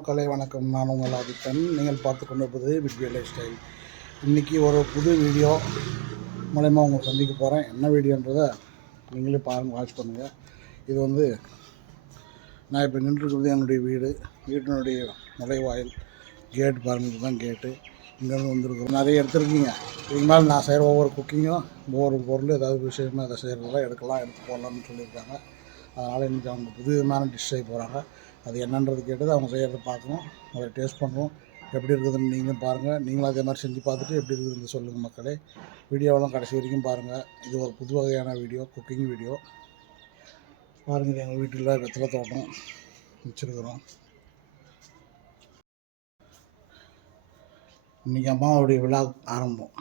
மக்களை வணக்கம். நான் உங்கள் ஆதித்தன். நீங்கள் பார்த்து கொண்டிருப்பது பிட்வி லைஃப் ஸ்டைல். இன்றைக்கி ஒரு புது வீடியோ மூலயமா உங்களை சந்திக்க போகிறேன். என்ன வீடியோன்றதை நீங்களே பாருங்கள், வாட்ச் பண்ணுங்கள். இது நான் இப்போ நின்றுருக்கிறது என்னுடைய வீட்டினுடைய நுழைவாயில் கேட்டு பாருங்கள். இதுதான் கேட்டு. இங்கேருந்து வந்துருக்குறோம். நிறைய எடுத்துருக்கீங்க. இதுக்கு மேலே நான் செய்கிற ஒவ்வொரு குக்கிங்கும் ஒவ்வொரு பொருள் ஏதாவது விஷயமாக அதை செய்கிறதெல்லாம் எடுத்து போடலாம்னு சொல்லியிருக்காங்க. அதனால் இன்றைக்கி அவங்க புது விதமான டிஷ் செய்ய போகிறாங்க. அது என்னன்றது கேட்டது அவங்க செய்கிறத பார்க்கணும், அதை டேஸ்ட் பண்ணுவோம். எப்படி இருக்குதுன்னு நீங்களும் பாருங்கள். நீங்களும் அதே மாதிரி செஞ்சு பார்த்துட்டு எப்படி இருக்குதுன்னு சொல்லுங்கள் மக்களே. வீடியோவெல்லாம் கடைசி வரைக்கும் பாருங்கள். இது ஒரு புது வகையான வீடியோ, குக்கிங் வீடியோ. பாருங்கள், எங்கள் வீட்டில் வெத்தலை தோட்டம் வச்சுருக்குறோம். இன்றைக்கி அம்மாவுடைய விழா ஆரம்பம்.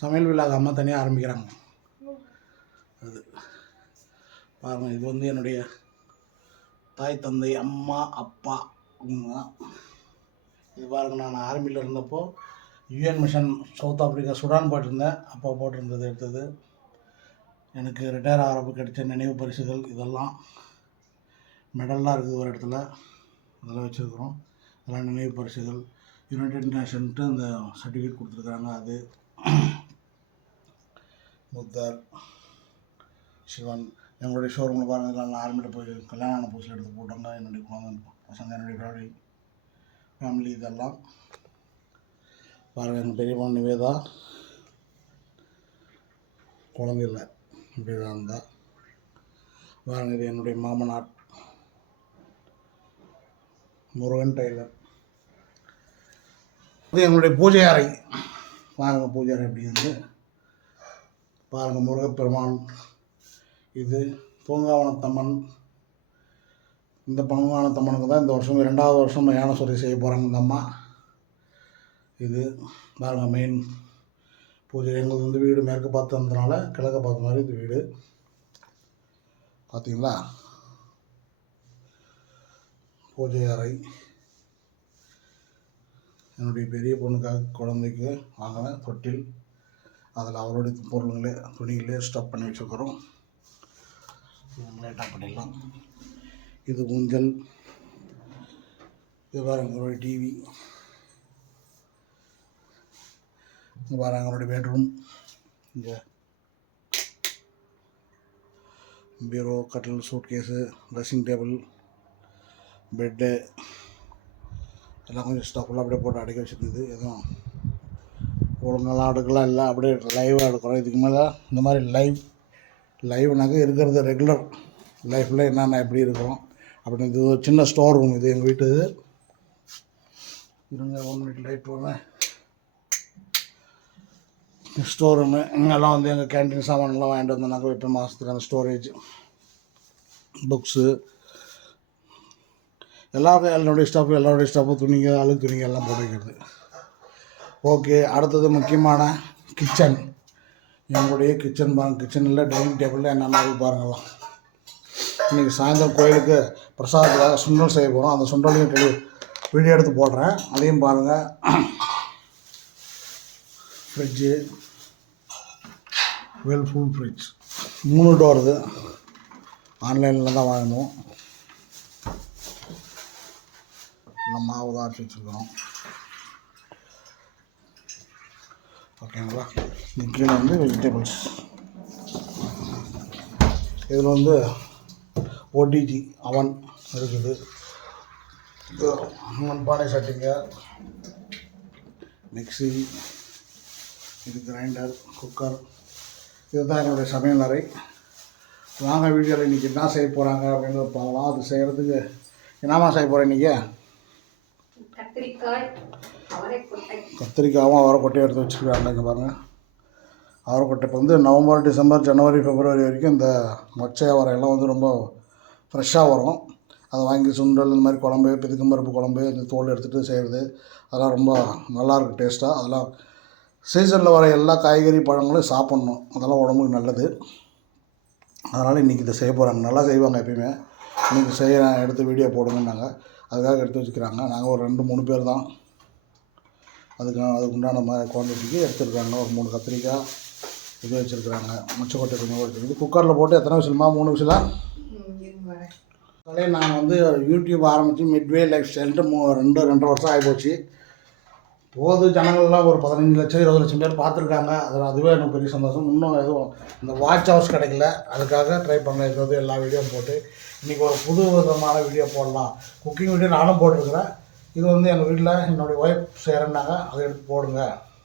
சமையல் விழா அம்மா தனியாக ஆரம்பிக்கிறாங்க. அது பாருங்கள், இது என்னுடைய தாய் தந்தை, அம்மா அப்பா. இது பாருங்கள், நான் ஆர்மியில் இருந்தப்போ UN mission south Africa Sudan போட்டிருந்தேன். அப்பா போட்டிருந்தது எடுத்தது. எனக்கு ரிட்டையர் ஆகிறப்போ கிடைச்ச நினைவு பரிசுகள் இதெல்லாம். மெடல்லாம் இருக்குது ஒரு இடத்துல, அதெல்லாம் வச்சுருக்குறோம். அதெல்லாம் நினைவு பரிசுகள். யுனைடெட் நேஷன்ட்டு அந்த சர்டிஃபிகேட் கொடுத்துருக்குறாங்க. அது புத்தர், சிவன். எங்களுடைய ஷோரூமில் பாருங்கள், நான் ஆர்மியில் போய் கல்யாணம் ஆன புதுசில் எடுத்து போட்டாங்க. என்னுடைய குழந்தை பசங்க, என்னுடைய ஃபேமிலி. இதெல்லாம் பாருங்கள். எங்கள் பெரிய பொண்ணு நிவேதா குழந்தை இல்லை, இப்படி தான் இருந்தால் பாருங்கள். இது என்னுடைய மாமனார் முருகன் டெய்லர். இது என்னுடைய பூஜை அறை. பாருங்கள், பூஜை அறை எப்படி இருந்து பாருங்கள். முருகப்பெருமான். இது பூங்காவனத்தம்மன். இந்த பூங்காவனத்தம்மனுக்கு தான் இந்த வருஷம் 2வது வருஷம் யானை சொறி செய்ய போகிறாங்க இந்த அம்மா. இது பாருங்கள், மெயின் பூஜை. எங்களுக்கு வீடு மேற்கு பார்த்து வந்ததுனால கிழக்க பார்த்த மாதிரி இந்த வீடு பார்த்தீங்களா. பூஜை அறை. என்னுடைய பெரிய பொண்ணுக்காக குழந்தைக்கு வாங்கின தொட்டில். அதில் அவருடைய பொருளுங்களே துணிகளே ஸ்டப் பண்ணி வச்சுருக்கிறோம். லேட்டாக பண்ணிடலாம். இது ஊஞ்சல். இது பாருங்க, எங்களுடைய டிவி. இங்கே பாருங்க, எங்களுடைய பெட்ரூம். இங்கே பீரோ, கட்டில், suitcase, dressing table, bed எல்லாம் கொஞ்சம் ஸ்டஃப்லாம் அப்படியே போட்டு அடைக்க வச்சுருக்குது. எதுவும் ஒழுங்கெல்லாம் அடுக்கலாம் இல்லை, அப்படியே லைவாக எடுக்கிறோம். இதுக்கு மேலே இந்த மாதிரி லைவ்னாக்க இருக்கிறது ரெகுலர் லைஃப்பில் என்னென்ன எப்படி இருக்கிறோம் அப்படின்னு. இது ஒரு சின்ன ஸ்டோர் ரூம். இது எங்கள் வீட்டு. இது இருங்க, 1 மினிட் லைட் போவேன். Store room. இங்கெல்லாம் எங்கள் கேன்டீன் சாமான்லாம் வாங்கிட்டு வந்தோம்னாக்கா வைப்பேன் மாதத்துக்கு. அந்த ஸ்டோரேஜ், புக்ஸு, என்னுடைய ஸ்டாஃபு துணிங்க, அழுக்கு துணிங்க எல்லாம் போட்டு வைக்கிறது. ஓகே, அடுத்தது முக்கியமான கிச்சன். எங்களுடைய கிச்சன் பாருங்கள். கிச்சனில் டைனிங் டேபிளில் என்னென்ன பாருங்களாம். இன்றைக்கி சாயந்தரம் கோயிலுக்கு பிரசாதத்துக்காக சுண்டல் செய்ய போகிறோம். அந்த சுண்டலையும் வீடியோ எடுத்து போடுறேன், அதையும் பாருங்கள். Fridge, full fridge, 3 டோருது. ஆன்லைனில் தான் வாங்கணும். மாவு தான் அரைச்சி வச்சுருக்கோம். ஓகேங்களா. கீழே வெஜிடபிள்ஸ். இதில் ஓடிஜி அவன் இருக்குது. மண்பானை சட்டிங்க, மிக்சி, இது கிரைண்டர், குக்கர். இதுதான் என்னுடைய சமையல் அறை. வாங்க வீடியோவில் இன்றைக்கி என்ன செய்ய போகிறாங்க அப்படின்றத பார்க்கலாம். அது செய்கிறதுக்கு என்னமா செய்ய போகிறேன் இன்றைக்கி? கத்திரிக்காயும் அவரைக்கொட்டையும் எடுத்து வச்சுருக்காங்க. இங்கே பாருங்கள், அவரைக்கொட்டை இப்போ நவம்பர், டிசம்பர், ஜனவரி, பிப்ரவரி வரைக்கும் இந்த மொச்சை அவரையெல்லாம் ரொம்ப ஃப்ரெஷ்ஷாக வரும். அதை வாங்கி சுண்டல், இந்த மாதிரி குழம்பு, பிதுக்கம்பருப்பு குழம்பு, இந்த தோல் எடுத்துகிட்டு செய்கிறது, அதெல்லாம் ரொம்ப நல்லாயிருக்கும் டேஸ்ட்டாக. அதெல்லாம் சீசனில் வர எல்லா காய்கறி பழங்களும் சாப்பிட்ணும், அதெல்லாம் உடம்புக்கு நல்லது. அதனால் இன்றைக்கி இதை செய்ய போகிறாங்க. நல்லா செய்வாங்க எப்பயுமே. இன்றைக்கி எடுத்து வீடியோ போடுங்கன்னாங்க, அதுக்காக எடுத்து வச்சுக்கிறாங்க. நாங்கள் ஒரு 2-3 பேர் தான். அதுக்கு உண்டான குவான்டிட்டிக்கு எடுத்துருக்காங்க. ஒரு 3 கத்திரிக்காய் இது வச்சுருக்குறாங்க. மொச்சக்கொட்டை கொஞ்சம் வச்சுருக்குது. குக்கரில் போட்டு எத்தனை விசிலுமா? 3 விசிலா? அதே நான் வந்து யூடியூப் ஆரம்பித்து மிட்வே லைஃப் ஸ்டைல்ட்டு 2.5 வருஷம் ஆகிப்போச்சு. ஜனங்கள்லாம் ஒரு 15 லட்சம் 20 லட்சம் பேர் பார்த்துருக்காங்க. அதுவே எனக்கு பெரிய சந்தோஷம். இன்னும் எதுவும் இந்த வாட்ச் ஹவர்ஸ் கிடைக்கல, அதுக்காக ட்ரை பண்ண இருக்கிறது எல்லா வீடியோவும் போட்டு இன்றைக்கி ஒரு புது விதமான வீடியோ போடலாம். குக்கிங் வீடியோ நானும் போட்டிருக்கிறேன். இது வந்து எங்கள் வீட்டில் என்னுடைய ஒய்ஃப் செய்கிறேன்னாங்க, அதை எடுத்து போடுங்க,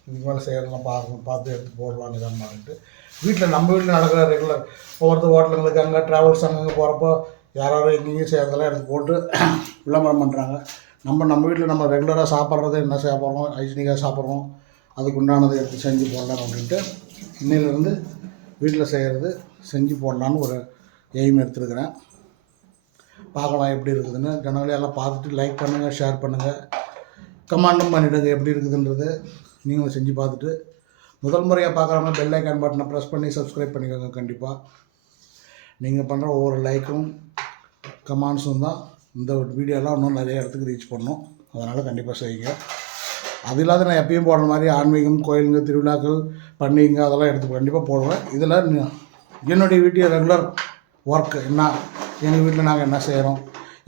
இதுக்கு மேலே செய்கிறதெல்லாம் பார்த்து எடுத்து போடலாம் நிதானமாகிட்டு. வீட்டில் நம்ம வீட்டில் நடக்கிற ரெகுலர் ஒவ்வொருத்தர் ஹோட்டலுங்களுக்கு அங்கே ட்ராவல்ஸ் அங்கங்கே போகிறப்போ யாராவது எங்கேயும் செய்கிறதெல்லாம் எடுத்து போட்டு விளம்பரம் பண்ணுறாங்க. நம்ம வீட்டில் நம்ம ரெகுலராக சாப்பிட்றது என்ன சாப்பிட்றோம், ஹைஜீனிக்காக சாப்பிட்றோம், அதுக்கு உண்டானதை எடுத்து செஞ்சு போடலாம் அப்படின்ட்டு இன்னையிலேருந்து வீட்டில் செய்கிறது செஞ்சு போடலான்னு ஒரு எய்ம் எடுத்துருக்கிறேன். பார்க்கலாம் எப்படி இருக்குதுன்னு. ஜனங்களே எல்லாம் பார்த்துட்டு லைக் பண்ணுங்கள், ஷேர் பண்ணுங்கள், கமெண்டும் பண்ணிவிடுங்க எப்படி இருக்குதுன்றது. நீங்களும் செஞ்சு பார்த்துட்டு முதல் முறையாக பார்க்குறவங்க பெல் ஐக்கான் பட்டனை ப்ரெஸ் பண்ணி சப்ஸ்கிரைப் பண்ணிக்கோங்க. கண்டிப்பாக நீங்கள் பண்ணுற ஒவ்வொரு லைக்கும் கமெண்ட்ஸும் தான் இந்த வீடியோலாம் இன்னும் நிறைய இடத்துக்கு ரீச் பண்ணணும். அதனால் கண்டிப்பாக செய்யுங்க. அது இல்லாத நான் எப்பயும் போடுற மாதிரி ஆன்மீகம், கோயிலுங்க, திருவிழாக்கள், பண்டிகைங்க அதெல்லாம் எடுத்து கண்டிப்பாக போடுவேன். இதில் என்னுடைய வீடியோ ரெகுலர் ஒர்க் என்ன, எங்கள் வீட்டில் நாங்கள் என்ன செய்கிறோம்,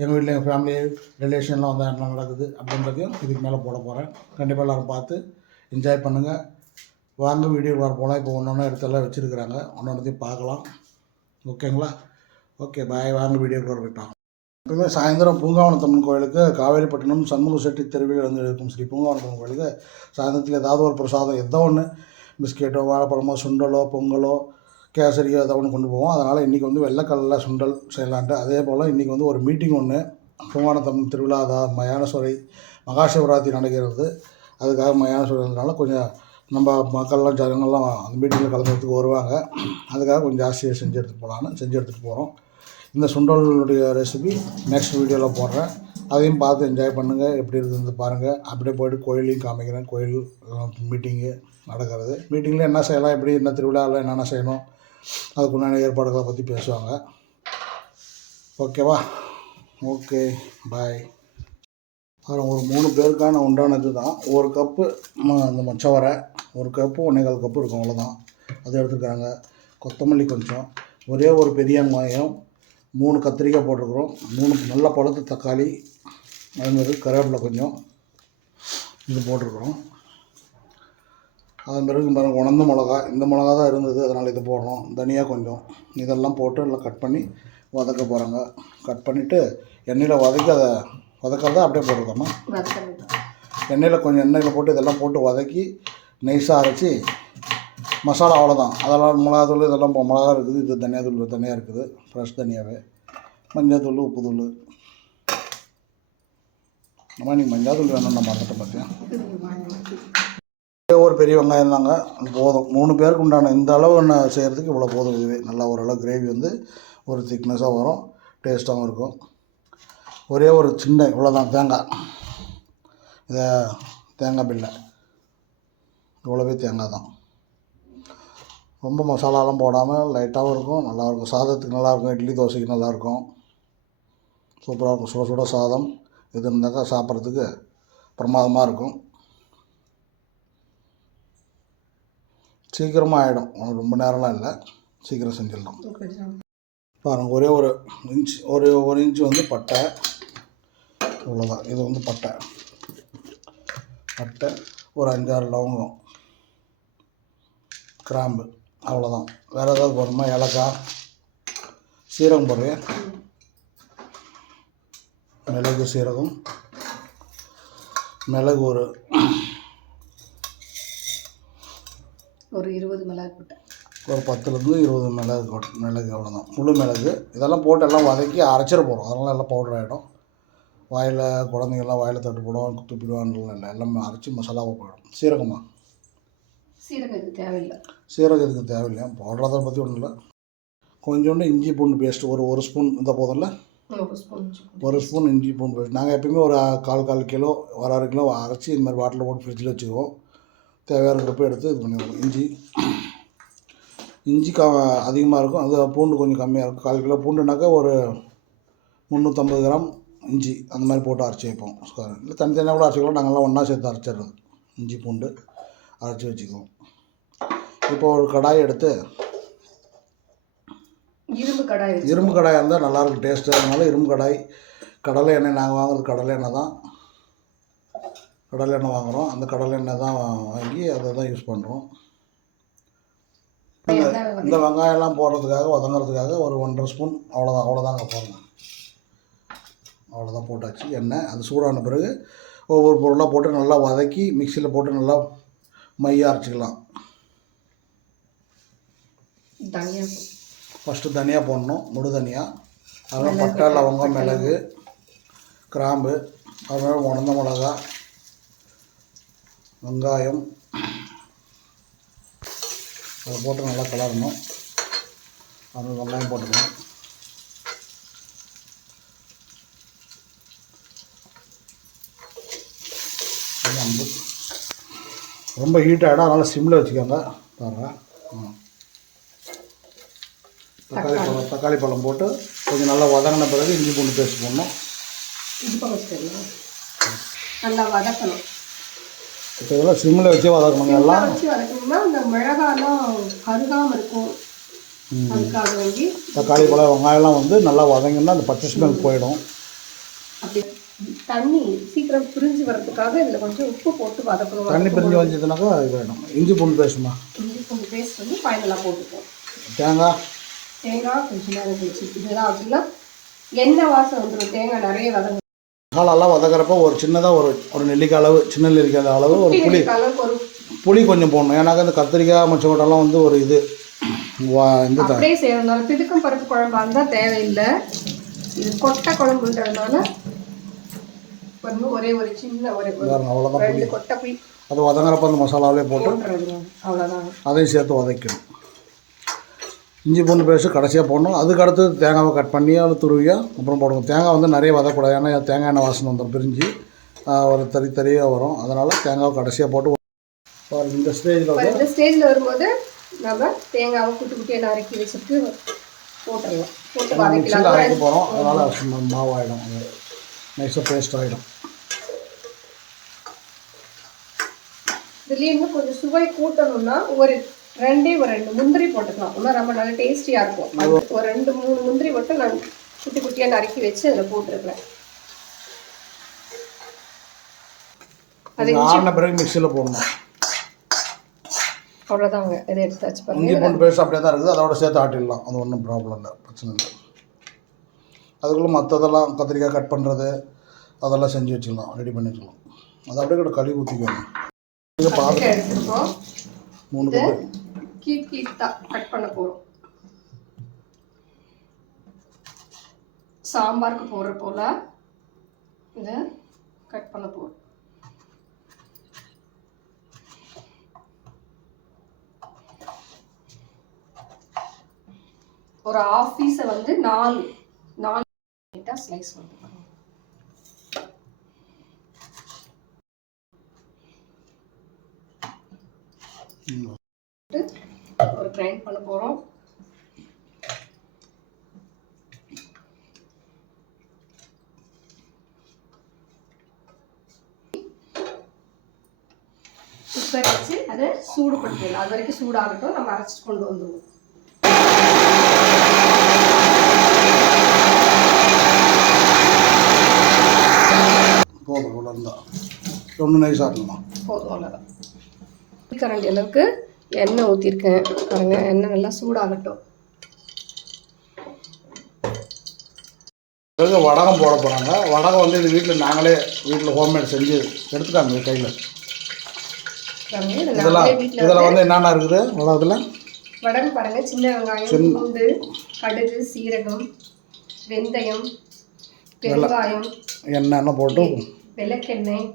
எங்கள் வீட்டில் எங்கள் ஃபேமிலி ரிலேஷன்லாம் வந்து என்ன நடக்குது அப்படின்றதையும் இதுக்கு மேலே போட போகிறேன். கண்டிப்பாக எல்லோரும் பார்த்து என்ஜாய் பண்ணுங்கள். வாங்க வீடியோ வர போகலாம். இப்போ ஒன்று எடுத்தெல்லாம் வச்சுருக்குறாங்க, ஒன்றொன்றையும் பார்க்கலாம். ஓகேங்களா? Okay bye. வாங்க வீடியோக்குள்ள போய் பார்க்கலாம். எப்பவுமே சாயந்தரம் பூங்காவனத்தம்மன் கோயிலுக்கு காவேரிப்பட்டினம் சண்முக செட்டி தெருவில் வந்து இருக்கும் ஸ்ரீ பூங்காவனத்தம்மன் கோயிலுக்கு சாயந்தரத்தில் ஏதாவது ஒரு பிரசாதம் எதோ ஒன்று, பிஸ்கெட்டோ, வாழைப்பழமோ, சுண்டலோ, பொங்கலோ, கேசரியோ ஏதோ ஒன்று கொண்டு போவோம். அதனால் இன்றைக்கி வந்து வெள்ளைக்கல்ல சுண்டல் செய்யலான்ட்டு. அதே போல் இன்றைக்கி வந்து ஒரு மீட்டிங் ஒன்று, பூங்காவனத்தம்மன் திருவிழா அதாவது மயானஸ்வரை மகாசிவராத்திரி நடக்கிறது. அதுக்காக மயானஸ்வரனால கொஞ்சம் நம்ம மக்கள்லாம் ஜனங்கள்லாம் அந்த மீட்டிங்கில் கலந்துக்கிறதுக்கு வருவாங்க. அதுக்காக கொஞ்சம் ஜாஸ்தியாக செஞ்சு எடுத்துகிட்டு போகிறோம். இந்த சுண்டலுடைய ரெசிபி நெக்ஸ்ட் வீடியோவில் போடுறேன். அதையும் பார்த்து என்ஜாய் பண்ணுங்கள். எப்படி இருக்குது பாருங்கள். அப்படியே போய்ட்டு கோயிலையும் காமிக்கிறேன். கோயில் மீட்டிங்கு நடக்கிறது. மீட்டிங்கில் என்ன செய்யலாம், எப்படி என்ன திருவிழாவில் என்னென்ன செய்யணும், அதுக்குண்டான ஏற்பாடுகளை பற்றி பேசுவாங்க. ஓகேவா? Okay bye. ஒரு 3 பேருக்கான உண்டானது தான். ஒரு கப்பு அந்த மொச்சவரை, ஒரு கப்பு 1.25 கப்பு இருக்கும், அவ்வளோதான். அது எடுத்துக்கிறாங்க. கொத்தமல்லி கொஞ்சம், ஒரே ஒரு பெரிய வெங்காயம், 3 கத்திரிக்காய் போட்டிருக்குறோம், 3 நல்ல பழுத்த தக்காளி, அதுமாதிரி கருவேப்பிலை கொஞ்சம் இது போட்டிருக்குறோம். அது பிறகு பாருங்கள் உணர்ந்த மிளகா, இந்த மிளகா தான் இருந்தது அதனால் இது போடுறோம். தனியாக கொஞ்சம் இதெல்லாம் போட்டு எல்லாம் கட் பண்ணி வதக்க போகிறாங்க. கட் பண்ணிவிட்டு எண்ணெயில் வதக்கி அதை வதக்கிறதா அப்படியே போட்டுருக்கோம்மா. எண்ணெயில் கொஞ்சம் எண்ணெயில் போட்டு இதெல்லாம் போட்டு வதக்கி நைஸாக அரைச்சி மசாலா அவ்வளோதான். அதெல்லாம் மிளகாத்தூள் இதெல்லாம் மிளகா இருக்குது, இது தனியாத்தூள் தனியாக இருக்குது, ஃப்ரெஷ் தனியாகவே. மஞ்சள், உப்பு தூள். நம்ம நீங்கள் மஞ்சள் தூள் வேணும்னு நான் மறந்துட்டேன் பார்த்தியா. ஒரு பெரிய வெங்காயம் தாங்க, போதும். 3 பேருக்கு உண்டான இந்த அளவு நான் செய்கிறதுக்கு இவ்வளோ போதும். இதுவே நல்லா ஓரளவு கிரேவி வந்து ஒரு திக்னஸாக வரும், டேஸ்ட்டாகவும் இருக்கும். ஒரே ஒரு சின்ன இவ்வளோதான் தேங்காய், இதை தேங்காய் பில்லை இவ்வளோவே தேங்காய் தான். ரொம்ப மசாலாலாம் போடாமல் லைட்டாகவும் இருக்கும், நல்லாயிருக்கும். சாதத்துக்கு நல்லாயிருக்கும், இட்லி தோசைக்கு நல்லாயிருக்கும், சூப்பராக இருக்கும். சுட சுட சாதம் இது இருந்தாக்கா சாப்பிட்றதுக்கு பிரமாதமாக இருக்கும். சீக்கிரமாக ஆகிடும், ரொம்ப நேரம்லாம் இல்லை, சீக்கிரம் செஞ்சிடலாம். பாருங்கள், ஒரே ஒரு இன்ச், ஒரு இன்ச்சு வந்து பட்டை, இவ்வளோதான். இது வந்து பட்டை ஒரு 5-6 லவங்கம், கிராம்பு, அவ்வளோதான். வேறு ஏதாவது போடணுமா? ஏலக்காய், சீரகம் போடுறேன், மிளகு, சீரகம், மிளகு ஒரு 20 மிளகு போட்டேன், ஒரு 10லேருந்து 20 மிளகு அவ்வளோதான். முழு மிளகு இதெல்லாம் போட்டு எல்லாம் வதக்கி அரைச்சிட போகிறோம். அதனால் எல்லாம் பவுடர் ஆகிடும். வாயில் குழந்தைங்கள்லாம் வாயில் தட்டு போடுவோம், துப்பிடுவான்லாம் இல்லை, எல்லாமே அரைச்சி மசாலாவாக போயிடும். சீரகம் இதுக்கு தேவையில்லை. சீரகம் இதுக்கு தேவையில்லை, பவுடர் அதை பற்றி ஒன்றும் இல்லை. கொஞ்சோண்டு இஞ்சி பூண்டு பேஸ்ட்டு ஒரு ஸ்பூன் இந்த போதில், ஒரு ஸ்பூன் இஞ்சி பூண்டு பேஸ்ட். நாங்கள் எப்பயுமே ஒரு 1/4 கிலோ 1/2 கிலோ அரைச்சி இந்த மாதிரி பாட்டில் போட்டு ஃப்ரிட்ஜில் வச்சுக்குவோம். தேவையான இருக்கிறப்ப எடுத்து இது பண்ணிடுவோம். இஞ்சி அதிகமாக இருக்கும், அது பூண்டு கொஞ்சம் கம்மியாக இருக்கும். 1/4 கிலோ பூண்டுனாக்கா ஒரு 350 கிராம் இஞ்சி அந்த மாதிரி போட்டு அரைச்சி வைப்போம். இல்லை தனித்தனியாக கூட அரைச்சிக்கலாம், நாங்கள்லாம் ஒன்றா சேர்த்து அரைச்சிடுறது. இஞ்சி பூண்டு அரைச்சி வச்சுக்குவோம். இப்போ ஒரு கடாய் எடுத்து இரும்பு கடாய் வச்சு இரும்பு கடாயாக இருந்தால் நல்லாயிருக்கும் டேஸ்ட்டு. அதனால இரும்பு கடாய். கடலை எண்ணெய் நாங்கள் வாங்குறது கடலை எண்ணெய் தான். கடலை எண்ணெய் வாங்குகிறோம். அந்த கடலை எண்ணெய் தான் வாங்கி அதை தான் யூஸ் பண்ணுறோம். இந்த வெங்காயம்லாம் போடுறதுக்காக வதங்குறதுக்காக ஒரு 1½ ஸ்பூன் அவ்வளோதாங்க போடணும். அவ்வளோதான் போட்டாச்சு எண்ணெய். அது சூடான பிறகு ஒவ்வொரு பொருளாக போட்டு நல்லா வதக்கி மிக்சியில் போட்டு நல்லா மையாக அரைச்சிக்கலாம். தனியா ஃபஸ்ட்டு தனியாக போடணும், முழு தனியாக. அதனால் பட்டை, லவங்கம், மிளகு, கிராம்பு, அதனால் உணர்ந்த மிளகா, வெங்காயம் அதை போட்டு நல்லா கலரணும். அது வெங்காயம் போட்டுக்கலாம். ரொம்ப ஹீட் ஆகிடும், அதனால் சிம்மில் வச்சுக்கோங்க. பாருங்கள். தக்காளி பழம் போட்டு கொஞ்சம் நல்லா வதங்கின பிறகு இஞ்சி பூண்டு பேஸ்ட் போடணும். நல்லா வதக்கணும். இப்போ இதெல்லாம் சிம்மில் வச்சே வதக்கணுங்க. எல்லாம் வச்சு வதக்கணும்னா அந்த மிளகாலாம் கருகாமல் இருக்கும். அதுக்காக வேண்டி தக்காளி பழம் வெங்காயம்லாம் வந்து நல்லா வதங்கினா அந்த பச்சை ஸ்மெல் போயிடும். அப்படி தண்ணி சீக்கிரம் பிரிஞ்சு வர்றதுக்காக இதில் கொஞ்சம் உப்பு போட்டு வதக்கணும். தண்ணி பிரிஞ்சு வந்துச்சுனாக்கா இது வேணும். இஞ்சி பூண்டு பேஸ்ட்டுமா? இஞ்சி பூண்டு பேஸ்ட் வந்து ஃபைனலாக போட்டுப்போம். தேங்காய் கொஞ்சம் நேரம் கழிச்சு இதெல்லாம் அப்படின்னா எண்ணெய் வாசம் வந்துடும். தேங்காய் நிறைய வதங்க. மசாலாலாம் வதக்கிறப்ப ஒரு சின்னதாக ஒரு நெல்லிக்காய் அளவு, சின்ன நெல்லிக்காய் அளவு ஒரு புளி கொஞ்சம் போடணும். ஏன்னாக்கா இந்த கத்திரிக்காய் மச்சக்கொட்டெல்லாம் வந்து ஒரு இது இந்த அப்படியே செய்யறதுனால பிதுக்கும் பருப்பு குழம்பா இருந்தால் தேவையில்லை. இது கொட்டை குழம்புன்றதுனால ஒரே ஒரு சின்ன அவ்வளோதான் புளி. கொட்டை புளி அது வதங்குறப்ப அந்த மசாலாவே போட்டு அவ்வளோதான். அதையும் சேர்த்து வதக்கணும். இஞ்சி பூண்டு பேஸ்ட்டு கடைசியாக போடணும். அதுக்கு அடுத்து தேங்காவை கட் பண்ணி அது துருவியா அப்புறம் போடணும். தேங்காய் வந்து நிறைய வதக்கூடாது. ஏன்னா தேங்காய் எண்ணெய் வாசனை வந்துடும், பிரிஞ்சு ஒரு தறியாக வரும். அதனால் தேங்காவை கடைசியாக போட்டு இந்த ஸ்டேஜில் வரும்போது நம்ம தேங்காவை குட்டி குட்டியாக நறுக்கி வச்சுட்டு போட்டுடலாம். போட்டு மிக்சியில் அரைக்க போகிறோம். அதனால் மாவாயிடும், நைஸாக பேஸ்ட் ஆகிடும். இதுலேயே இன்னும் கொஞ்சம் சுவை கூட்டணும்னா ஒரு ரெண்டு முந்திரி போட்டுக்கலாம். இன்னும் ரொம்ப நல்லா டேஸ்டியாக இருக்கும். ஒரு 2-3 முந்திரி மட்டும் நான் குட்டி குட்டியாக நறுக்கி வச்சு அதில் போட்டுருக்கேன். அது ஆறின பிறகு மிக்சியில் போடணும். அவ்வளோதாங்க. இதை எடுத்தாச்சு பாருங்க. இஞ்சி பூண்டு பேஸ்ட் அப்படியே தான் இருக்குது. அதோட சேர்த்து ஆட்டிடலாம். அது ஒன்றும் ப்ராப்ளம் இல்லை, பிரச்சனை இல்லை. அதுக்குள்ளே மற்றதெல்லாம் கத்திரிக்காய் கட் பண்ணுறது அதெல்லாம் செஞ்சு வச்சுக்கலாம், ரெடி பண்ணி வச்சுக்கலாம். அதை அப்படியே கூட கழுவி ஊற்றிக்கணும். எடுத்துருக்கோம். 3 கீட்டா கட் பண்ண போகிறோம். சாம்பாருக்கு போடுற போல் இதை கட் பண்ண போகிறோம். ஒரு ½ பீஸை வந்து 4 ஸ்லைஸ் வந்து ஒரு கிரைண்ட் பண்ண போகிறோம். குக்கர் வச்சு அதை சூடுபடுத்திடலாம். அது வரைக்கும் சூடாகட்டும், நம்ம அரைச்சிட்டு கொண்டு வந்துடுவோம். போதும், ஒன்று நைஸ் ஆகணுமா? போதும், அவ்வளோதான். கரண்டி அளவுக்கு எண்ணெய் ஊற்றிருக்கேன் பாருங்க. எண்ணெய் நல்லா சூடாகட்டும். வடகம் போட போகிறாங்க. வடகம் வந்து இது நாங்களே வீட்டில் ஹோம்மேட் செஞ்சு எடுத்துட்டாங்க கையில். இதில் வந்து என்னென்ன இருக்குது வடகத்தில்? வடகம் பாருங்கள், சின்ன வெங்காயம், பூண்டு, கடுகு, சீரகம், வெந்தயம், பெருங்காயம், எண்ணெய் போட்டு விளக்கெண்ணெய்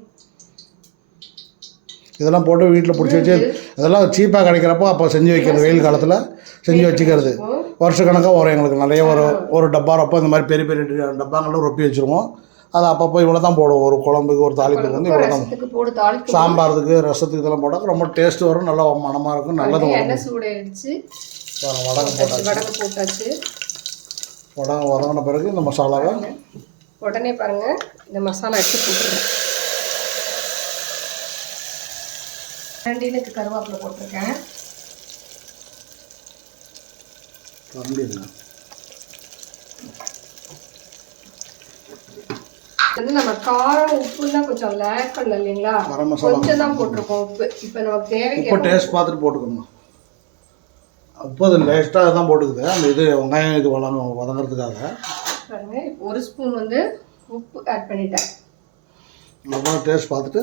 இதெல்லாம் போட்டு வீட்டில் பிடிச்சி வச்சு இதெல்லாம் சீப்பாக கிடைக்கிறப்போ அப்போ செஞ்சு வைக்கிறது. வெயில் காலத்தில் செஞ்சு வச்சுக்கிறது. வருஷக்கணக்காக வரும் எங்களுக்கு. நிறைய ஒரு டப்பா ரொப்ப இந்த மாதிரி பெரிய பெரிய டப்பாங்களும் ரொப்பி வச்சுருவோம். அது அப்பப்போ இவ்வளோ தான் போடுவோம். ஒரு குழம்புக்கு ஒரு தாளிப்புக்கு வந்து இவ்வளோ தான். சாம்பாருக்கு ரசத்துக்கு இதெல்லாம் போட்டால் ரொம்ப டேஸ்ட்டு வரும், நல்லா மனமாக இருக்கும், நல்லது வரும். வடகம் போட்டாச்சு. வடகம் வதங்கின பிறகு இந்த மசாலாவை உடனே பாருங்கள் இந்த மசாலா எடுத்து போட்டுருக்கேன். 2 இனுக்கு கருவேப்பிலை போட்டிருக்கேன். வந்து நம்ம காரம் உப்புலாம் கொஞ்சம் லேக் பண்ணல இல்லைங்களா, கரம் மசாலா கொஞ்சம் தான் போட்டிருக்கோம் உப்பு. இப்போ நமக்கு தேவைக்கு உப்பு டேஸ்ட் பார்த்துட்டு போட்டுக்கணும். உப்பு அது லேஸ்ட்டாக தான் போட்டுக்குது, அந்த இது வெங்காயம் இது வதங்கிறதுக்காக. பாருங்க, இப்போ 1 ஸ்பூன் வந்து உப்பு ஆட் பண்ணிட்டேன். அப்புறம் டேஸ்ட் பார்த்துட்டு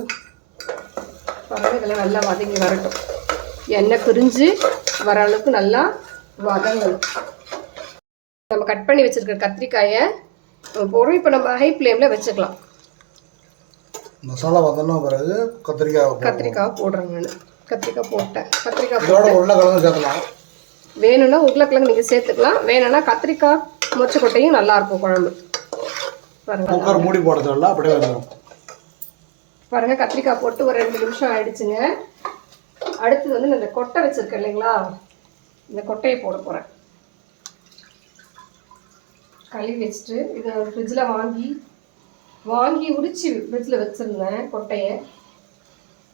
பாருங்க, இதெல்லாம் நல்லா வதங்கி வரட்டும். எண்ணெய் பிரிஞ்சு வர அளவுக்கு நல்லா வதங்கணும். நம்ம கட் பண்ணி வச்சிருக்கிற கத்திரிக்காயை போடுறோம். இப்போ நம்ம ஹை ஃப்ளேமில் வச்சுக்கலாம். மசாலா வதங்கின பிறகு கத்திரிக்காய் போடுறேங்க. நான் கத்திரிக்காய் போட்டேன். கத்திரிக்காய் இதோட உருளைக்கிழங்கு சேர்க்கலாம். வேணும்னா உருளைக்கிழங்கு நீங்கள் சேர்த்துக்கலாம், வேணும்னா கத்திரிக்காய் மொச்சக்கொட்டையும் நல்லாயிருக்கும் குழம்பு. பாருங்க, குக்கர் மூடி போட தேவையில்ல, அப்படியே வந்துடும். பாருங்கள், கத்திரிக்காய் போட்டு ஒரு 2 நிமிஷம் ஆயிடுச்சுங்க. அடுத்து வந்து இந்த கொட்டை வச்சுருக்கேன் இல்லைங்களா, இந்த கொட்டையை போட போகிறேன். கழுவி வச்சுட்டு இதை ஃப்ரிட்ஜில் வாங்கி உரிச்சு ஃப்ரிட்ஜில் வச்சுருந்தேன் கொட்டையை.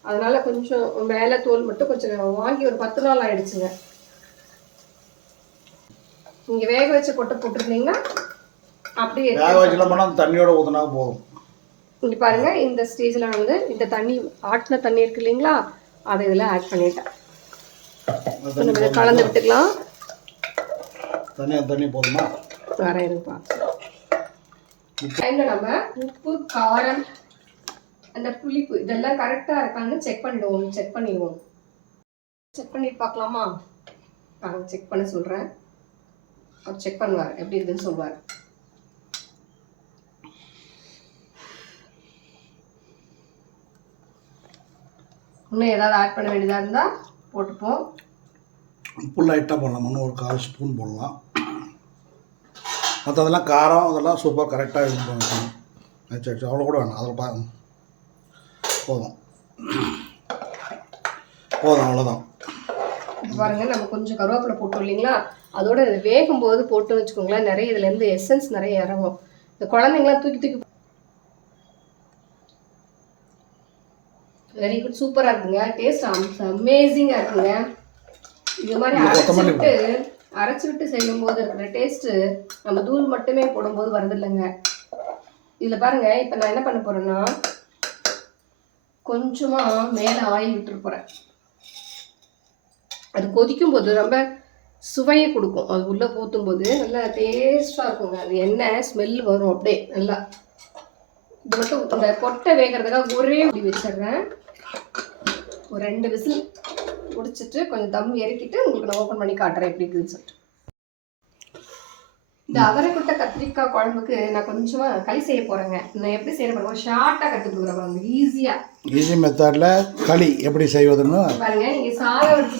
அதனால் கொஞ்சம் மேலே தோல் மட்டும் கொஞ்சம் வாங்கி ஒரு 10 நாள் ஆயிடுச்சுங்க. நீங்கள் வேக வச்ச கொட்டை போட்டிருந்தீங்கன்னா அப்படியே வேக வச்சுலாம் பண்ணால் தண்ணியோட ஊற்றினா போதும். இங்கே பாருங்கள், இந்த ஸ்டேஜில் வந்து இந்த தண்ணி ஆட்டின தண்ணி இருக்கு இல்லைங்களா, அதை இதில் ஆட் பண்ணிட்டேன். நம்ம இதை கலந்து விட்டுக்கலாம். தண்ணி போதுமா? வரேன் இருப்பா. டைமில் நம்ம உப்பு காரம் அந்த புளிப்பு இதெல்லாம் கரெக்டாக இருக்கான்னு செக் பண்ணிடுவோம். செக் பண்ணிட்டு பார்க்கலாமா? செக் பண்ண சொல்கிறேன். அவர் செக் பண்ணுவார், எப்படி இருக்குன்னு சொல்லுவார். இன்னும் ஏதாவது ஆட் பண்ண வேண்டியதாக இருந்தால் போட்டுப்போம். உப்பு லைட்டாக போடலாம், இன்னும் ஒரு 1/4 ஸ்பூன் போடலாம். மற்றதெல்லாம் காரம் அதெல்லாம் சூப்பர் கரெக்டாக இது பண்ணணும். சரி, அவ்வளோ கூட வேணாம், அதில் போதும் அவ்வளோதான். பாருங்க, நம்ம கொஞ்சம் கருவேப்பிலை போட்டோம் இல்லைங்களா, அதோட இது வேகும்போது போட்டு வச்சுக்கோங்களேன், நிறைய இதுலேருந்து எசன்ஸ் நிறைய இறங்கும். இந்த குழந்தைங்களாம் தூக்கி வெரி குட், சூப்பராக இருக்குங்க. டேஸ்ட் அமேசிங்காக இருக்குங்க. இது மாதிரி அரைச்சி விட்டு செய்யும்போது இருக்கிற டேஸ்ட்டு நம்ம தூள் மட்டுமே போடும்போது வருது இல்லைங்க. இதில் பாருங்கள், இப்போ நான் என்ன பண்ண போகிறேன்னா கொஞ்சமாக மேலே ஆயில் விட்டுட்டு போகிறேன். அது கொதிக்கும் போது ரொம்ப சுவையை கொடுக்கும். அது உள்ளே ஊற்றும் போது நல்லா டேஸ்ட்டாக இருக்குங்க. அது எண்ணெய் ஸ்மெல் வரும் அப்படியே நல்லா. இது மட்டும் இந்த கொட்டை வேகிறதுக்காக ஒரே இப்படி வச்சிடுறேன். ஒரு 2 விசில் முடிச்சுட்டு கொஞ்சம் தம் இறக்கிட்டு உங்களுக்கு நான் ஓப்பன் பண்ணி காட்டுறேன் எப்படி இருக்குதுன்னு சொல்லிட்டு. இந்த அவரைக்கொட்டை கத்திரிக்காய் குழம்புக்கு நான் கொஞ்சமாக களி செய்ய போகிறேங்க. நான் எப்படி செய்ய போகிறேன் ஷார்ட்டாக கற்றுக் கொடுக்குறேன், ஈஸி மெத்தடில் களி எப்படி செய்வதுன்னு பாருங்க. நீங்கள்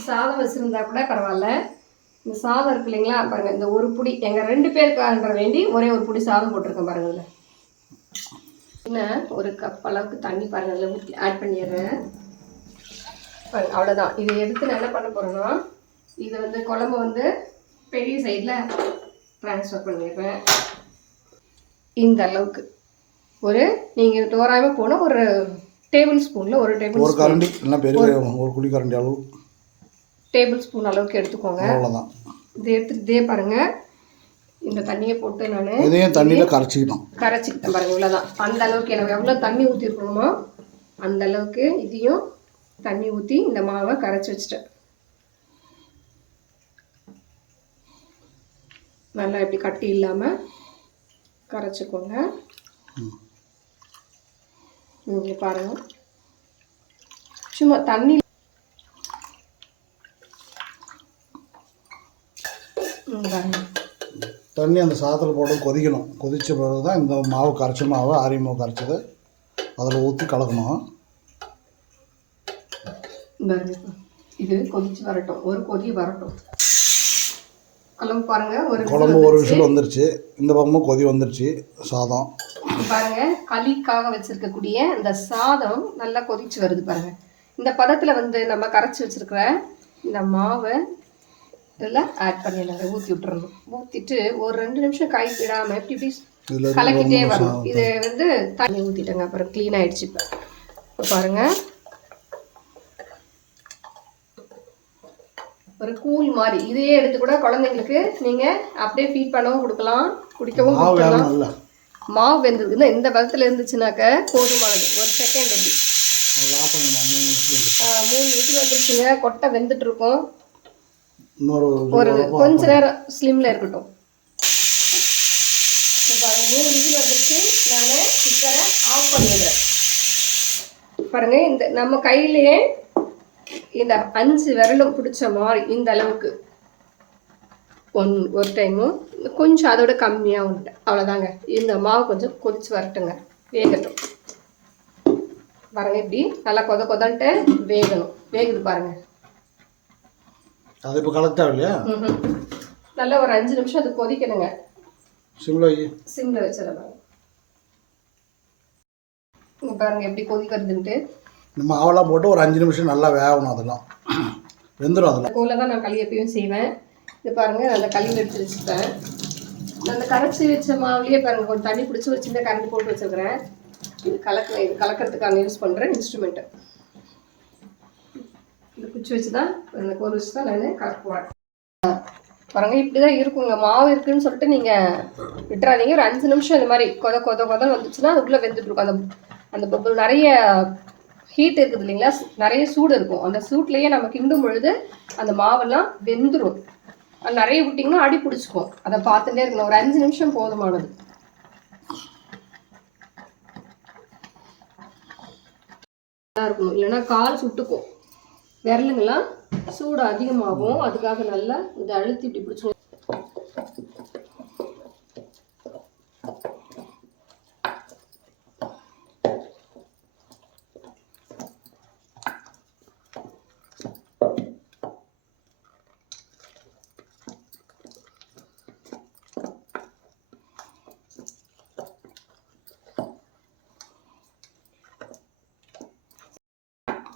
சாதம் வச்சுருந்தா கூட பரவாயில்ல. இந்த சாதம் இருக்கு இல்லைங்களா, பாருங்கள், இந்த ஒரு புடி எங்கள் 2 பேருக்கான்ற வேண்டி ஒரே ஒரு புடி சாதம் போட்டிருக்கேன் பாருங்கள். இதில் இன்னும் ஒரு கப் அளவுக்கு தண்ணி பாருங்கள் அதில் ஊற்றி ஆட் பண்ணிடுறேன். பாருங்கள், அவ்வளோதான். இதை எடுத்து நான் என்ன பண்ண போகிறேன்னா, இதை வந்து குழம்பு வந்து பெரிய சைடில் ட்ரான்ஸ்ஃபர் பண்ணிடுறேன். இந்த அளவுக்கு ஒரு நீங்கள் தோராயமாக போனால் ஒரு டேபிள் ஸ்பூனில் ஒரு கரண்டி இல்லை பெரிய ஒரு குழி கரண்டி அளவு டேபிள் ஸ்பூன் அளவுக்கு எடுத்துக்கோங்க. அவ்வளோதான். இதை எடுத்துகிட்டு இதே பாருங்கள், இந்த தண்ணியை போட்டு நான் இதையும் தண்ணியில் கரைச்சிக்கிட்டேன் பாருங்கள். இவ்வளோதான். அந்த அளவுக்கு எனக்கு எவ்வளோ தண்ணி ஊற்றிருக்கணுமோ அந்த அளவுக்கு இதையும் தண்ணி ஊற்றி இந்த மாவை கரைச்சி வச்சுட்டேன். நல்லா இப்படி கட்டி இல்லாமல் கரைச்சிக்கோங்க. இங்கே பாருங்கள், சும்மா தண்ணி அந்த சாதத்தில் போட்டு கொதிக்கணும். கொதித்த பிறகு தான் இந்த மாவு கரைச்ச மாவு ஆரிய மாவு கரைச்சது அதில் ஊற்றி கலக்கணும். இது கொதிச்சு வரட்டும், ஒரு கொதி வரட்டும். குழம்பு பாருங்கள், குழம்பு ஒரு விசில் வந்துருச்சு. இந்த பக்கமும் கொதி வந்துருச்சு சாதம். பாருங்கள், களிக்காக வச்சுருக்கக்கூடிய இந்த சாதம் நல்லா கொதிச்சு வருது பாருங்கள். இந்த பதத்தில் வந்து நம்ம கரைச்சி வச்சுருக்கிற இந்த மாவை இதில் ஆட் பண்ணிடலாம். ஊற்றி விட்டுறணும். ஊற்றிட்டு ஒரு 2 நிமிஷம் கை விடாமல் எப்படி இப்படி கலக்கிட்டே வரணும். இது வந்து தண்ணி ஊற்றிட்டேங்க, அப்புறம் க்ளீன் ஆகிடுச்சு. இப்போ பாருங்கள், ஒரு கூழ் மாதிரி இதையே எடுத்து கூட குழந்தைங்களுக்கு நீங்கள் அப்படியே ஃபீட் பண்ணவும் கொடுக்கலாம், குடிக்கவும் கொடுக்கலாம். மாவு வெந்ததுன்னா இந்த பதத்தில் இருந்துச்சுனாக்க போதுமானது. ஒரு செகண்ட் எப்படி அது ஆஃப் பண்ணுமா? 3 விசில் வந்துச்சு. 3 விசில் வந்துருச்சுங்க. கொட்டை வெந்துட்டு இருக்கும். இன்னொரு ஒரு கொஞ்ச நேரம் ஸ்லிம்ல இருக்கட்டும். பாருங்க 3 விசில் வந்துருச்சு. நான் குக்கரை ஆஃப் பண்ணிடுறேன். பாருங்க இந்த நம்ம கையிலேயே இந்த 5 விரலும் பிடிச்ச மாதிரி இந்த அளவுக்கு ஒரு டைமும் கொஞ்சம் அதோட கம்மியாக உண்டு. அவ்வளோதாங்க. இந்த மாவு கொஞ்சம் கொதிச்சு வரட்டுங்க, வேகட்டும். பாருங்க இப்படி நல்லா கொதன்ட்டு வேகணும். வேகுது பாருங்க. அது இப்போ கலெக்ட் ஆகலையா? நல்லா ஒரு 5 நிமிஷம் அது கொதிக்கணுங்க. சிம்ல வச்சிடலாம். இங்க பாருங்க எப்படி கொதி வருதுன்ட்டு. நம்ம மாவெல்லாம் போட்டு ஒரு 5 நிமிஷம் நல்லா வேகணும். அதெல்லாம் வெந்துடும். அதெல்லாம் கோல தான் நான் களி எப்பயும் செய்வேன். இது பாருங்க அந்த களி எடுத்து வச்சுட்டேன். அந்த கரைச்சி வச்ச மாவுலேயே பாருங்க கொஞ்சம் தண்ணி பிடிச்சி ஒரு சின்ன கரண்டி போட்டு வச்சுருக்கிறேன். இது கலக்கிறதுக்காக யூஸ் பண்ணுறேன் இன்ஸ்ட்ருமெண்ட்டு. இந்த குச்சி வச்சு தான் இந்த கோல் வச்சு தான் நான் கலக்க போகிறேன். பாருங்க இப்படி தான் இருக்குங்க. மாவு இருக்குன்னு சொல்லிட்டு நீங்கள் விட்டுறாதீங்க. ஒரு 5 நிமிஷம் இந்த மாதிரி கொதன்னு வந்துச்சுன்னா அதுக்குள்ளே வெந்துட்டு இருக்கும். அந்த பப்புள் நிறைய ஹீட் இருக்குது இல்லைங்களா, நிறைய சூடு இருக்கும். அந்த சூட்லேயே நம்ம கிண்டும் பொழுது அந்த மாவெல்லாம் வெந்துடும். அது நிறைய விட்டிங்கன்னா அடி பிடிச்சிக்கும். அதை பார்த்துட்டே இருக்கணும். ஒரு 5 நிமிஷம் போதுமானது. இருக்கணும், இல்லைன்னா கால் சுட்டுக்கும். விரலுங்கெல்லாம் சூடு அதிகமாகும். அதுக்காக நல்லா இதை அழுத்தி இப்படி பிடிச்சிக்கணும்.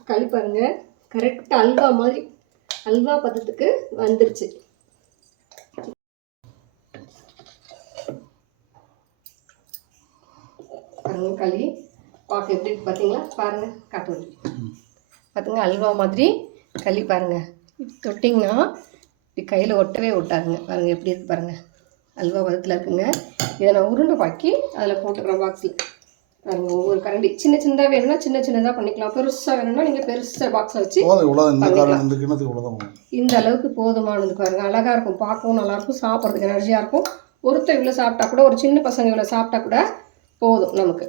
களி பாருங்க கரெக்டாக அல்வா மாதிரி அல்வா பதத்துக்கு வந்துருச்சு. பாருங்க களி பார்க்க எப்படி இருக்கு பார்த்தீங்களா? பாருங்க காட்டு பார்த்துங்க அல்வா மாதிரி களி பாருங்க. தொட்டிங்கன்னா இப்படி கையில் ஒட்டவே ஒட்டாதுங்க. பாருங்க எப்படி இருக்கு பாருங்க. அல்வா பதத்தில் இருக்குங்க. இதை நான் உருண்டை பாக்கி அதில் போட்டுக்கிறேன் பாக்ஸில். பாருங்க ஒவ்வொரு கரண்டி சின்ன சின்னதாக வேணும்னா சின்ன சின்னதாக பண்ணிக்கலாம். பெருசாக வேணும்னா நீங்கள் பெருசாக பாக்ஸில் வச்சு இந்த அளவுக்கு போதுமானது. பாருங்க அழகாக இருக்கும், பார்க்கவும் நல்லாயிருக்கும், சாப்பிட்றதுக்கு எனர்ஜியாக இருக்கும். ஒருத்தர் இவ்வளோ சாப்பிட்டா கூட, ஒரு சின்ன பசங்க இவ்வளோ சாப்பிட்டா கூட போதும் நமக்கு.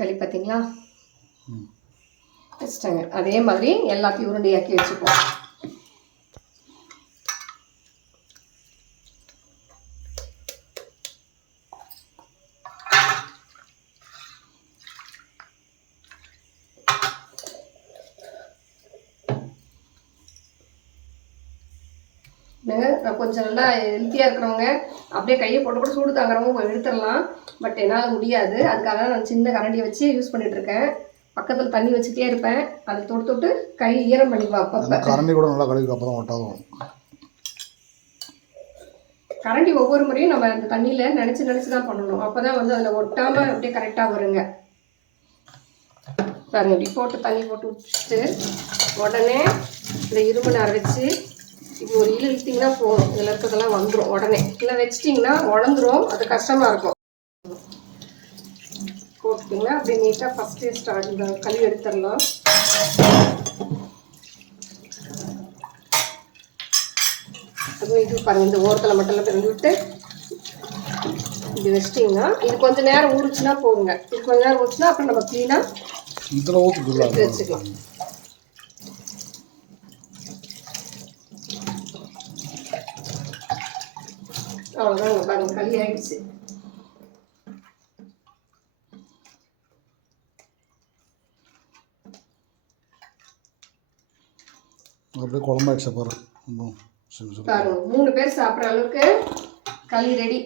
களி பார்த்தீங்களா வச்சுட்டாங்க. அதே மாதிரி எல்லாத்தையும் உருண்டையாக்கி வச்சுப்போம். கொஞ்சம் நல்லா ஹெல்த்தியாக இருக்கிறவங்க அப்படியே கையை போட்டு கூட சூடு தாங்குறவங்க எடுத்துடலாம். பட் என்னால் முடியாது. அதுக்காக தான் நான் சின்ன கரண்டியை வச்சு யூஸ் பண்ணிட்டு இருக்கேன். பக்கத்தில் தண்ணி வச்சுட்டே இருப்பேன். அதை தொட்டு கை ஈரம் பண்ணிப்பா. அப்போ கரண்டி கூட நல்லா கழுவி அப்போ தான் ஒட்டாதும். கரண்டி ஒவ்வொரு முறையும் நம்ம அந்த தண்ணியில் நினச்சி தான் பண்ணணும். அப்போ தான் வந்து அதில் ஒட்டாமல் அப்படியே கரெக்டாக வருங்க. பாருங்க இப்படி போட்டு தண்ணி போட்டு வச்சுட்டு உடனே இந்த இரும்பு நார் வச்சு இப்படி ஒரு இழுத்தீங்கன்னா போதும். இதில் இருக்கிறதெல்லாம் வந்துடும் உடனே. இல்லை வச்சிட்டிங்கன்னா உடந்துரும். அது கஷ்டமாக இருக்கும். போட்டுட்டிங்கன்னா அப்படியே நீட்டாக ஃபஸ்ட்டே ஸ்டார்ட் இந்த களி எடுத்துடலாம். அதுவும் இது பாருங்கள் இந்த ஓரத்தில் மட்டும் பிறந்து விட்டு இப்படி வச்சிட்டிங்கன்னா இது கொஞ்சம் நேரம் ஊறிச்சுன்னா போதுங்க. இது கொஞ்சம் நேரம் ஊறிச்சுன்னா அப்புறம் நம்ம க்ளீனாக எடுத்து வச்சுக்கலாம். அவ்வளோதாங்க. பாருங்கள் களி ஆயிடுச்சு. அப்படியே குழம்பாயிடுச்சு பாருங்க. பாருங்க 3 பேர் சாப்பிட்ற அளவுக்கு களி ரெடி.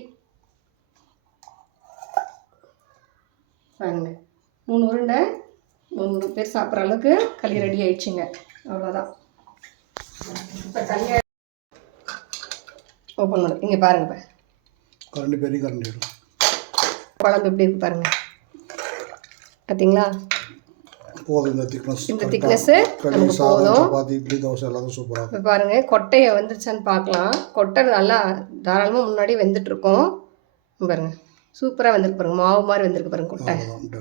பாருங்க 3 உருண்டை 3 பேர் சாப்பிட்ற அளவுக்கு களி ரெடி ஆயிடுச்சுங்க. அவ்வளோதான். இப்போ களியை ஓப்பன் பண்ணு. இங்கே பாருங்க. இப்போ கரண்டி பெரிய கரண்டி குழம்பு எப்படி இருக்கு பாருங்க. பார்த்தீங்களா? போதும் இந்த திக்னஸ். இந்த திக்னஸ்ஸு நமக்கு போதும். சப்பாத்தி, இட்லி, தோசை எல்லாத்தையும் சூப்பராக இப்போ பாருங்கள், கொட்டையை வந்துருச்சான்னு பார்க்கலாம். கொட்டை நல்லா தாராளமாக முன்னாடி வெந்துட்டுருக்கோம். பாருங்கள், சூப்பராக வெந்திருக்கு பாருங்கள், மாவு மாதிரி வெந்திருக்கு பாருங்கள் கொட்டை.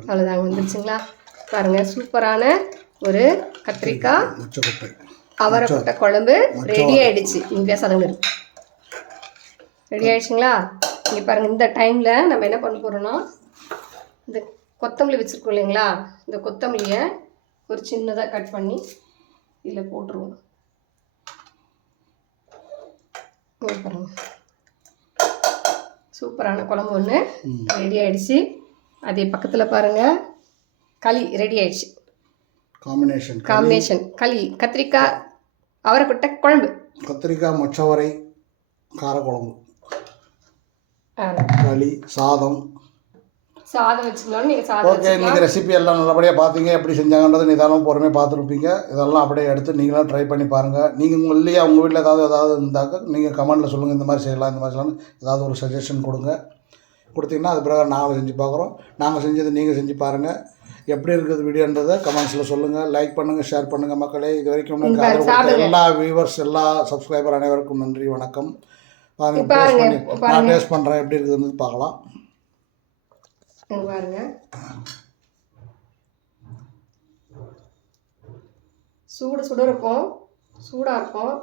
அவ்வளோதாங்க, வந்துருச்சுங்களா? பாருங்கள், சூப்பரான ஒரு கத்திரிக்காய் முச்சக்கொட்டை அவரைக்கொட்டை குழம்பு ரெடி ஆகிடுச்சு. நீங்கள் பேசாதவங்க இருக்கு, ரெடி ஆகிடுச்சிங்களா? இங்கே பாருங்கள், இந்த டைமில் நம்ம என்ன பண்ண போகிறோன்னா, இந்த கொத்தமல்லி வச்சுருக்கோம் இல்லைங்களா, இந்த கொத்தமல்லியை ஒரு சின்னதாக கட் பண்ணி இதில் போட்டுருவோம். பாருங்க, சூப்பரான குழம்பு ஒன்று ரெடி ஆகிடுச்சு. அதே பக்கத்தில் பாருங்கள், களி ரெடி ஆகிடுச்சு. காம்பினேஷன் களி, கத்திரிக்காய் அவரைக்கொட்டை குழம்பு, கத்திரிக்காய் மொச்சவரை காரக்குழம்பு, களி, சாதம் வச்சுக்கலாம். நீங்கள் சாதம் ஓகே. இன்றைக்கி ரெசிபி எல்லாம் நல்லபடியாக பார்த்தீங்க. எப்படி செஞ்சாங்கன்றது நிதானமாக பொறுமையாக பார்த்துருப்பீங்க. இதெல்லாம் அப்படியே எடுத்து நீங்களும் ட்ரை பண்ணி பாருங்கள். நீங்கள் இல்லையா உங்கள் வீட்டில் ஏதாவது இருந்தாக்க நீங்கள் கமெண்ட்டில் சொல்லுங்கள், இந்த மாதிரி செய்யலாம், இந்த மாதிரி செய்யலாம், ஏதாவது ஒரு சஜஷன் கொடுத்தீங்கன்னா அது பிறகு நாங்களும் செஞ்சு பார்க்குறோம். நாங்கள் செஞ்சது நீங்கள் செஞ்சு பாருங்கள். எப்படி இருக்குது வீடியோன்றதை கமெண்ட்ஸில் சொல்லுங்கள். லைக் பண்ணுங்கள், ஷேர் பண்ணுங்கள் மக்களே. இது வரைக்கும் எல்லா வியூவர்ஸ், எல்லா சப்ஸ்கிரைபர் அனைவருக்கும் நன்றி, வணக்கம். நான் டேஸ்ட் பண்ணுறேன், எப்படி இருக்குதுன்னு பார்க்கலாம். பாருங்க, சுட இருக்கும், சூடாக இருக்கும்.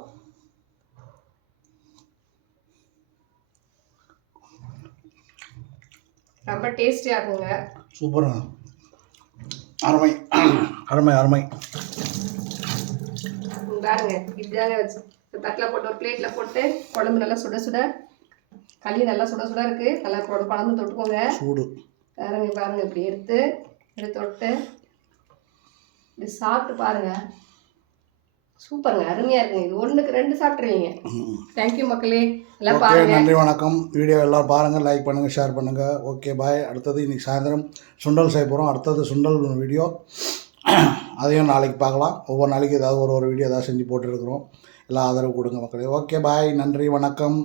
ரொம்ப டேஸ்டியாக இருக்குங்க. சூப்பருங்க, அருமை அருமை அருமை. பாருங்க, இப்படிதாங்க வச்சு தட்டில் போட்டு ஒரு பிளேட்டில் போட்டு குழம்பு நல்லா சுட சுட, களி நல்லா சுட சுட இருக்குது. நல்லா குழம்பு தொட்டுக்கோங்க, சூடு. பாருங்க, இப்படி எடுத்து தொட்டு இப்படி சாப்பிட்டு பாருங்க, சூப்பருங்க, அருமையாக இருக்குங்க. இது 1க்கு 2 சாப்பிட்ருவீங்க. தேங்க்யூ மக்களே, எல்லாம் பாருங்க. நன்றி, வணக்கம். வீடியோ எல்லாம் பாருங்கள், லைக் பண்ணுங்கள், ஷேர் பண்ணுங்கள். ஓகே, பாய். அடுத்தது இன்றைக்கி சாயந்தரம் சுண்டல் செய்ய போகிறோம். அடுத்தது சுண்டல் வீடியோ, அதையும் நாளைக்கு பார்க்கலாம். ஒவ்வொரு நாளைக்கு ஏதாவது ஒரு வீடியோ ஏதாவது செஞ்சு போட்டுருக்குறோம். எல்லாம் ஆதரவு கொடுங்க மக்களே. ஓகே, பாய். நன்றி, வணக்கம்.